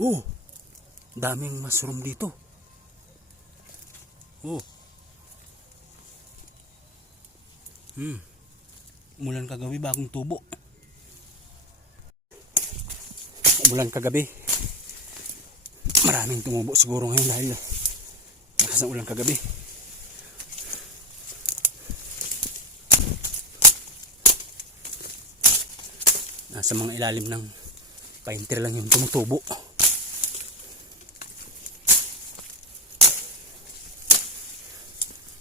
Oh, daming mushroom dito. Oh. Umulan kagabi, bagong tubo. Umulan kagabi. Maraming tumubo siguro ngayon dahil lakas ng ulan kagabi. Nasa mga ilalim ng pine tree lang yung tumutubo.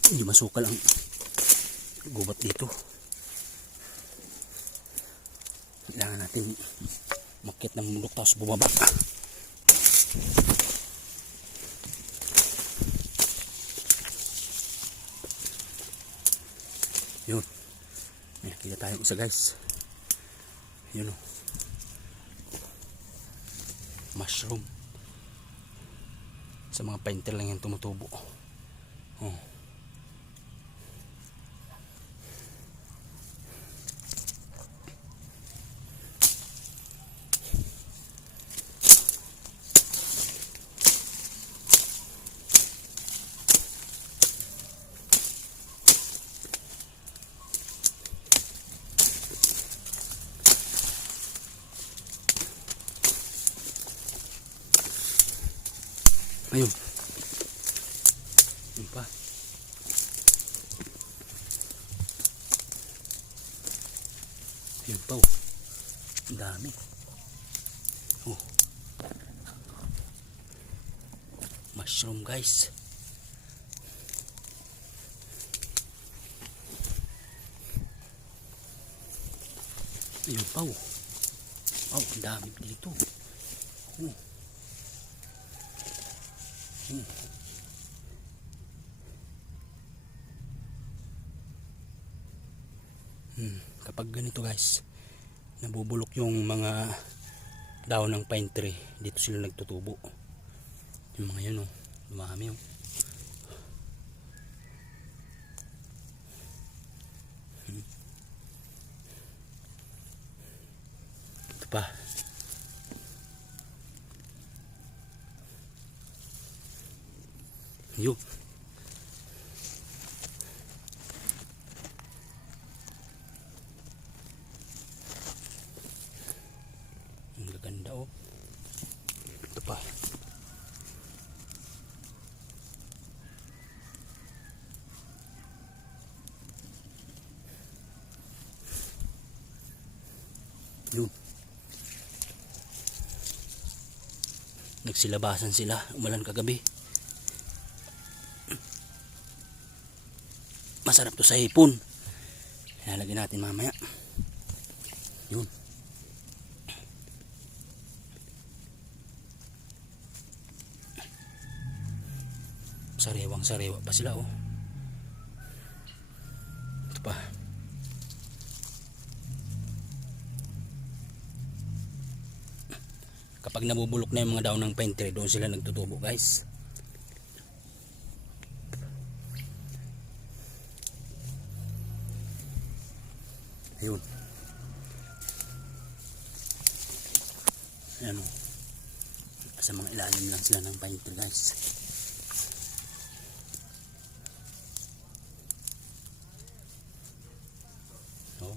Hindi masukal ang gubat dito. Kailangan natin makit ng bundok tapos bumaba. Yun. May nakita tayong isa guys. Yun o. Mushroom. Sa mga painter lang yung tumutubo. Oh. Ayun. Yun pa. Yun pa oh. Ang dami. Oh. Mushroom guys. Ayun pa oh. Oh, ang dami dito. Oh. Kapag ganito guys, nabubulok yung mga dahon ng pine tree, dito sila nagtutubo. Yung mga yun oh, dumami oh. Ito pa. Yun. Ang gaganda oh. Ito pa. Yun. Nagsilabasan sila. Umulan kagabi. Masarap to sa hipon. Ilalagay natin mamaya. Yun. Sariwang sariwa pa sila oh. Ito pa. Kapag nabubulok na yung mga daon ng pine tree, doon sila nagtutubo guys. Ayun. Ayan o. Sa mga ilalim lang sila ng pine tree guys. So.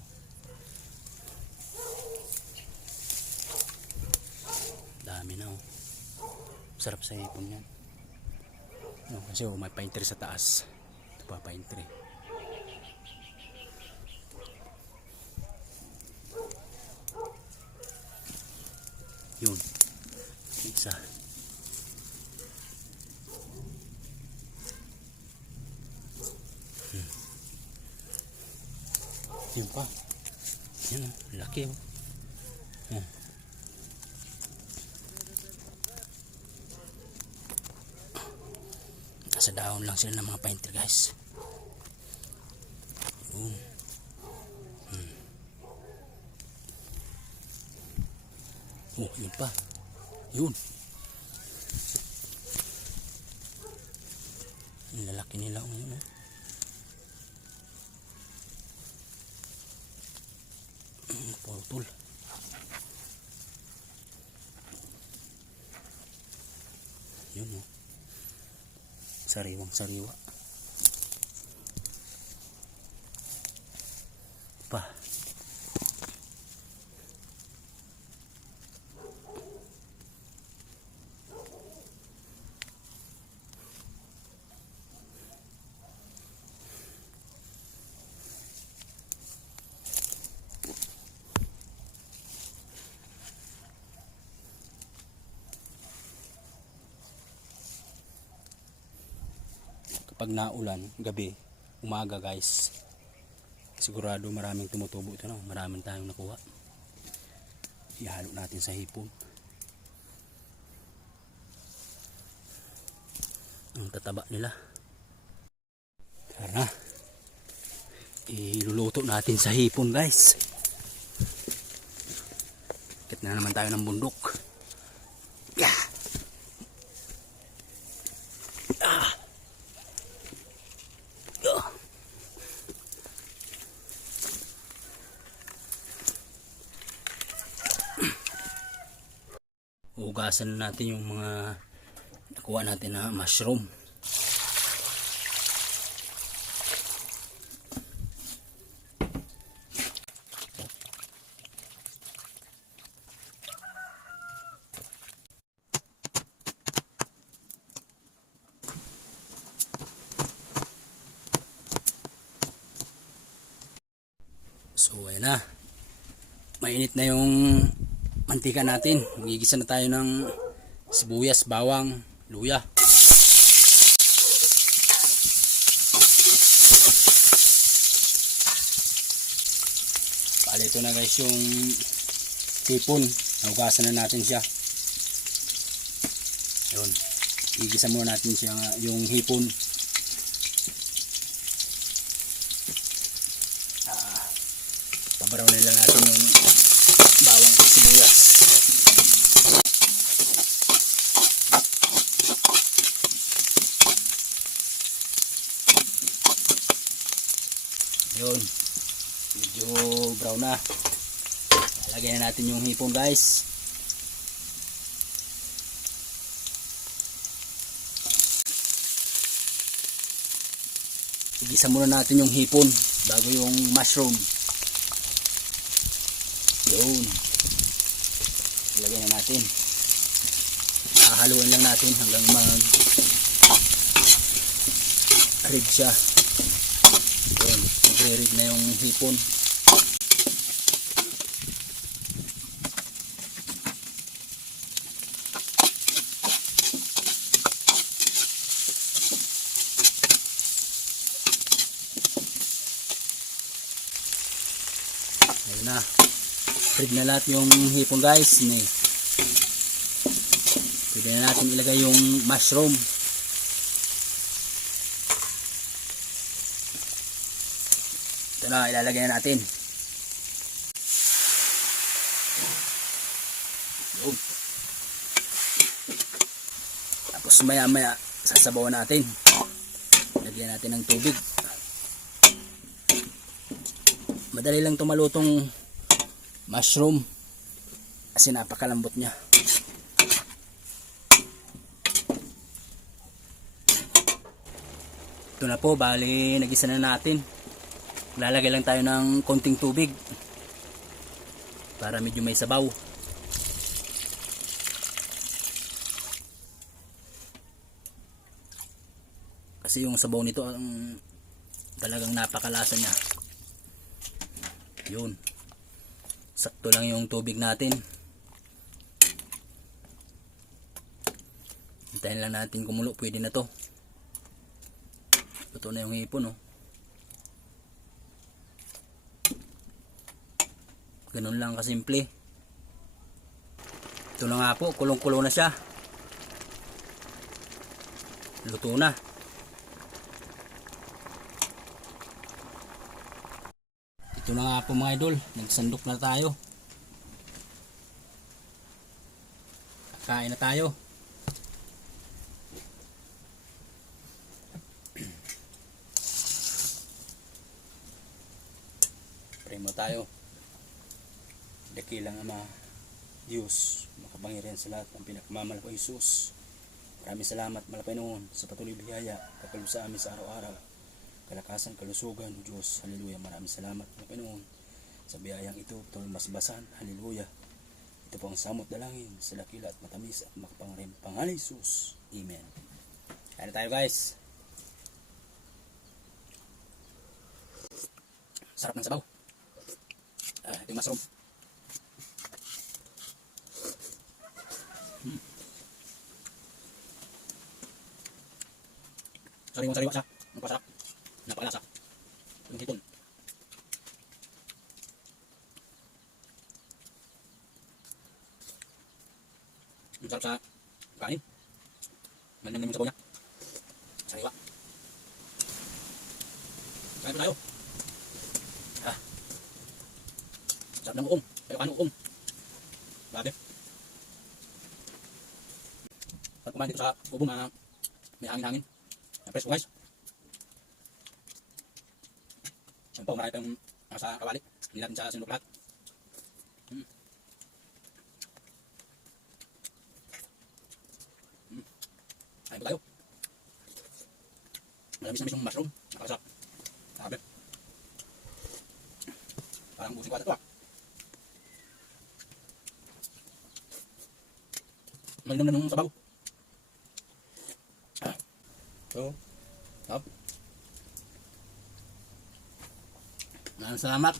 Dami na o. Sarap sa hipon yan. No, kasi may pine tree sa taas. Ito pa pine tree. Yun. Isa. Yun pa. Yan o. Laki o. Nasa dahon lang sila ng mga pine tree guys. Yun. Oh, yun pa. Yun. Ang lalaki nila ngayon oh. Putol. Yun oh. Sariwang sariwa. Pa. Kapag naulan, gabi, umaga guys, sigurado maraming tumutubo ito, no? Maraming tayong nakuha. Ihalo natin sa hipon. Ang tataba nila. Tara, iluluto natin sa hipon guys. Akit na naman tayo ng bundok. Yeah. Hugasan natin yung mga nakuha natin na mushroom. So ayan na, mainit na yung mantika natin. Magigisa na tayo ng sibuyas, bawang, luya. Bale, ito na guys yung hipon. Nahugasan na natin siya. Yun, igisa muna natin siya, yung hipon. Pabaraw na lang natin yung bawang at sibuyas. Yun, medyo brown na. Lalagyan na natin yung hipon guys. Igisa muna natin yung hipon bago yung mushroom. Yun, ilagay na natin. Hahaluan lang natin hanggang mag-red siya. Yun, magre-red na yung hipon. Ayun na, red na lahat yung hipon guys. Pwede na natin ilagay yung mushroom. Ito na, ilalagay na natin. Yun. Tapos maya maya sasabawan natin. Lagyan natin ng tubig. Madali lang tumalutong mushroom kasi napakalambot niya. Ito na po, bali nagisa na natin. Lalagay lang tayo ng konting tubig para medyo may sabaw. Kasi yung sabaw nito ang talagang napakalasa niya. Yun, sakto lang yung tubig natin. Hintayin lang natin kumulo, pwede na to. Luto na yung hipon, oh. Ganun lang kasimple. Ito na nga po, kulong-kulo na siya. Luto na. Ito na nga po mga idol, nagsandok na tayo. Kain na tayo. Primo tayo. Dakilang Ama, Diyos, makapangyarihan sa lahat, ang pinakamamahal ko Jesus. Maraming salamat, Malapaynoon, sa patuloy biyaya, pagkalu sa amin sa araw-araw. Kalakasan, kalusugan, O Diyos. Hallelujah. Maraming salamat, Malapaynoon, sa biyayang ito, itong masbasan. Hallelujah. Ito po ang samot dalangin sa dakila at matamis at makapangaring pangalan ni Jesus. Amen. Kaya na tayo guys. Sarap ng sabaw. Ito yung mushroom. Sariwa-sariwa siya. Napakasarap. Napakalasa. Yung hiton. Ang sarap sa kain. Manang yung sabaw niya. Sariwa. Kain po tayo. Sarap ng uong. Pero paano uong? Grabe. Pag kumain dito sa ubong na may hangin-hangin. Press po guys. Yan po, marami pang sa kawali. Hindi natin sa sinulok lahat. Kain po tayo. Malamis-lamis yung mushroom. Nakakasarap. Grabe. Parang busing ko ata ito Malinam na yung sabaw. So, up. Maraming salamat.